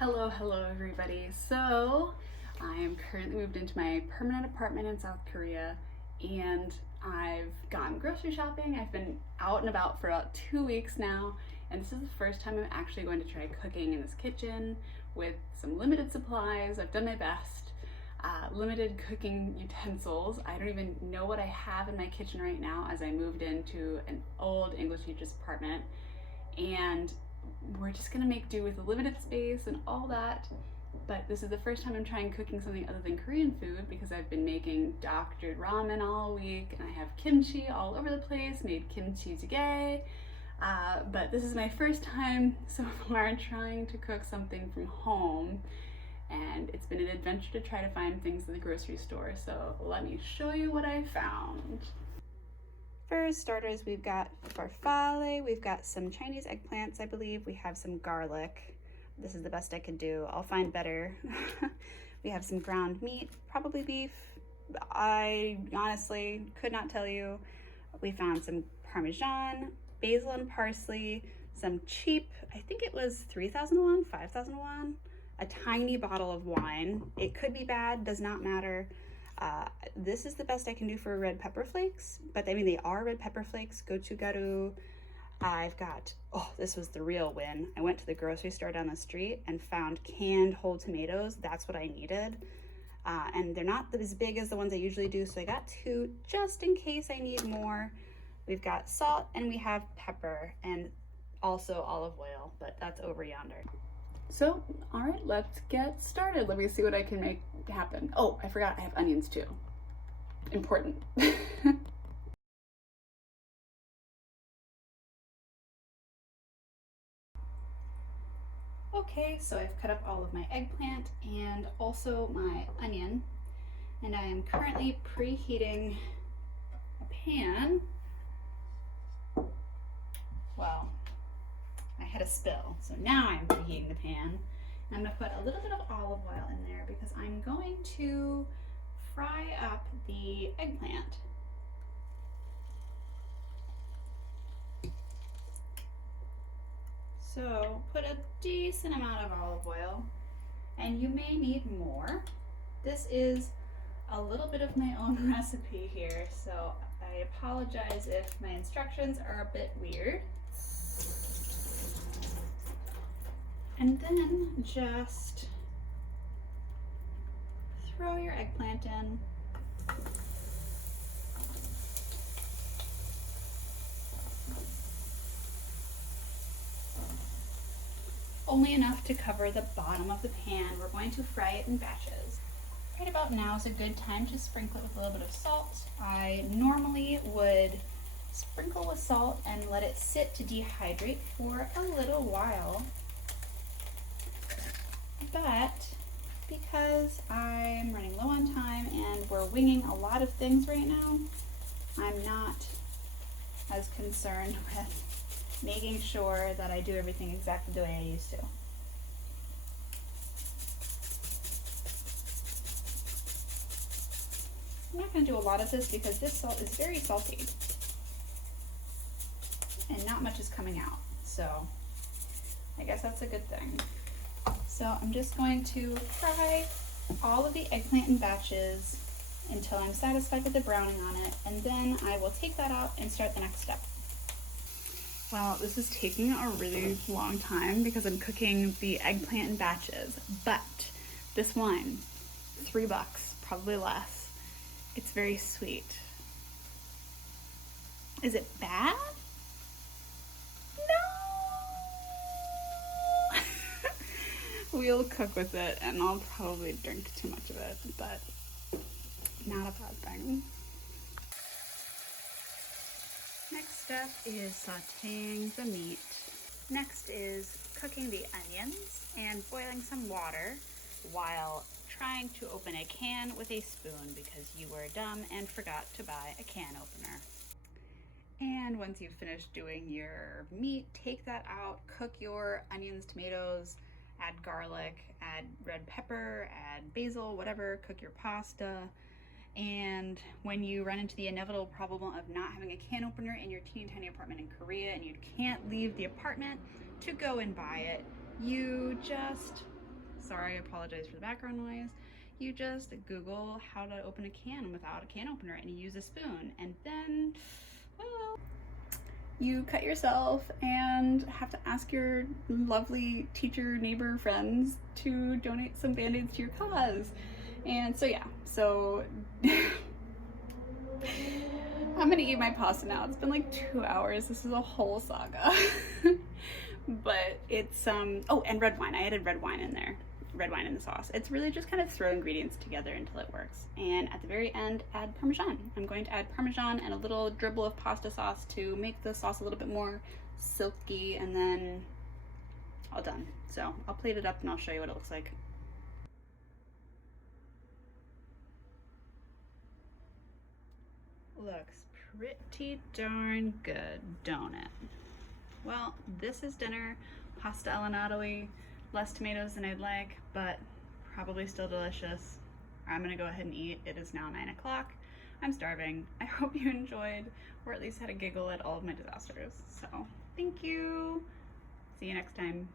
Hello everybody. So I am currently moved into my permanent apartment in South Korea and I've gone grocery shopping. I've been out and about for about 2 weeks now, and this is the first time I'm actually going to try cooking in this kitchen with some limited supplies. I've done my best. Limited cooking utensils. I don't even know what I have in my kitchen right now as I moved into an old English teacher's apartment, and we're just gonna make do with the limited space and all that. But this is the first time I'm trying cooking something other than Korean food because I've been making doctored ramen all week and I have kimchi all over the place, made kimchi jjigae. But this is my first time so far trying to cook something from home, and it's been an adventure to try to find things at the grocery store. So let me show you what I found. For starters, we've got farfalle, we've got some Chinese eggplants, I believe. We have some garlic. This is the best I could do. I'll find better. We have some ground meat, probably beef. I honestly could not tell you. We found some Parmesan, basil and parsley, some cheap, I think it was 3,000 won, 5,000 won, a tiny bottle of wine. It could be bad, does not matter. This is the best I can do for red pepper flakes, but I mean, they are red pepper flakes, gochugaru. I've got, oh, this was the real win. I went to the grocery store down the street and found canned whole tomatoes. That's what I needed. And they're not as big as the ones I usually do, so I got two just in case I need more. We've got salt and we have pepper and also olive oil, but that's over yonder. So, all right, let's get started. Let me see what I can make happen. Oh, I forgot I have onions too. Important. Okay, so I've cut up all of my eggplant and also my onion, and I am currently preheating a pan. Well, I had a spill, so now I'm preheating the pan. And I'm gonna put a little bit of olive oil in there because I'm going to fry up the eggplant. So put a decent amount of olive oil, and you may need more. This is a little bit of my own recipe here, so I apologize if my instructions are a bit weird. And then just throw your eggplant in. Only enough to cover the bottom of the pan. We're going to fry it in batches. Right about now is a good time to sprinkle it with a little bit of salt. I normally would sprinkle with salt and let it sit to dehydrate for a little while. But because I'm running low on time and we're winging a lot of things right now, I'm not as concerned with making sure that I do everything exactly the way I used to. I'm not going to do a lot of this because this salt is very salty and not much is coming out, so I guess that's a good thing. So I'm just going to fry all of the eggplant in batches until I'm satisfied with the browning on it, and then I will take that out and start the next step. Well, this is taking a really long time because I'm cooking the eggplant in batches, but this one, $3, probably less. It's very sweet. Is it bad? We'll cook with it and I'll probably drink too much of it, but not a bad thing. Next step is sauteing the meat. Next is cooking the onions and boiling some water while trying to open a can with a spoon because you were dumb and forgot to buy a can opener. And once you've finished doing your meat, take that out, cook your onions, tomatoes, add garlic, add red pepper, add basil, whatever, cook your pasta. And when you run into the inevitable problem of not having a can opener in your teeny tiny apartment in Korea and you can't leave the apartment to go and buy it, you just sorry, I apologize for the background noise. You just Google how to open a can without a can opener and you use a spoon, and then, well, you cut yourself and have to ask your lovely teacher, neighbor, friends to donate some Band-Aids to your cause. And so yeah, so I'm gonna eat my pasta now. It's been like 2 hours. This is a whole saga. But it's, oh, and red wine. I added red wine in there. Red wine in the sauce. It's really just kind of throw ingredients together until it works. And at the very end, add Parmesan. I'm going to add Parmesan and a little dribble of pasta sauce to make the sauce a little bit more silky, and then all done. So I'll plate it up and I'll show you what it looks like. Looks pretty darn good, don't it? Well, this is dinner. Pasta alla Napoli, less tomatoes than I'd like, but probably still delicious. I'm gonna go ahead and eat. It is now 9 o'clock. I'm starving. I hope you enjoyed, or at least had a giggle at all of my disasters. So, thank you. See you next time.